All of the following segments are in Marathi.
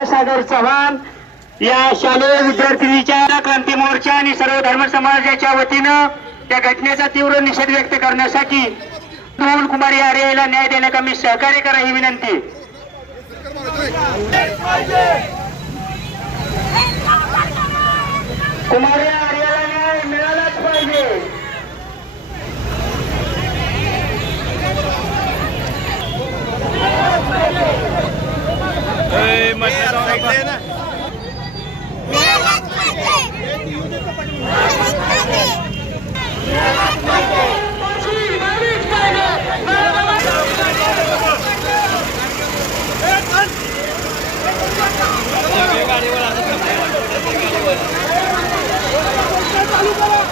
सागर चव्हाण या शालेय विद्यार्थिनीच्या क्रांती मोर्चा आणि सर्व धर्म समाजाच्या वतीनं त्या घटनेचा तीव्र निषेध व्यक्त करण्यासाठी धुवल कुमार आर्याला न्याय देण्यात आम्ही सहकार्य करा ही विनंती. कुमार फाशी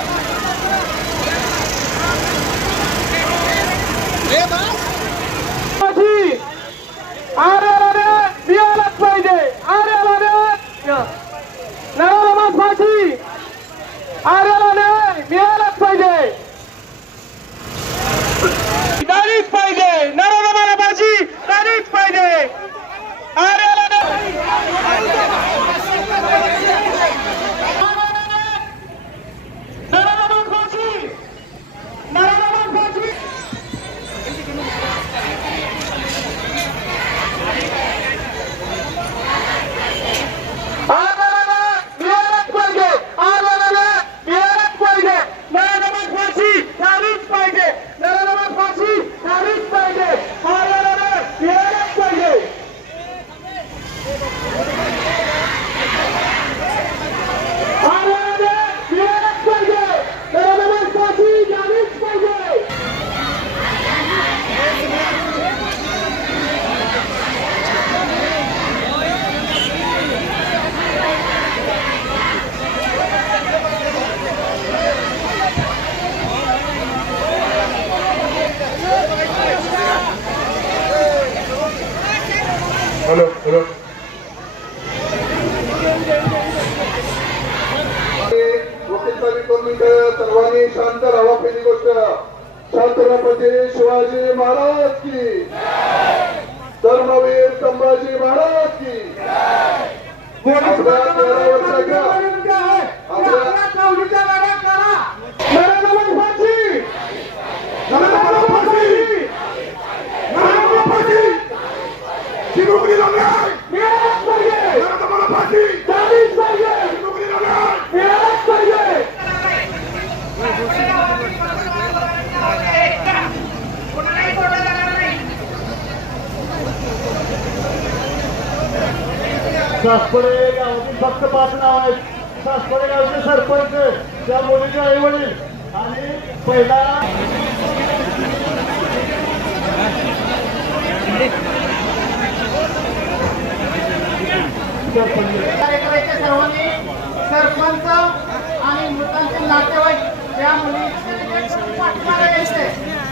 हॅलो हॅलो. सर्वांनी शांत राहावा पहिली गोष्ट. छत्रपती शिवाजी महाराज की. धर्मवीर संभाजी महाराज की. तेरा वर्षाच्या सासपडे गावातील फक्त पाच नाव आहेत. सासपडे गावचे सरपंच त्या मुलीचे आई वडील आणि पहिला कार्यक्रमाचे सर्वांनी सरपंच आणि मृतांचे नातेवाईक या मुलीचे यायचे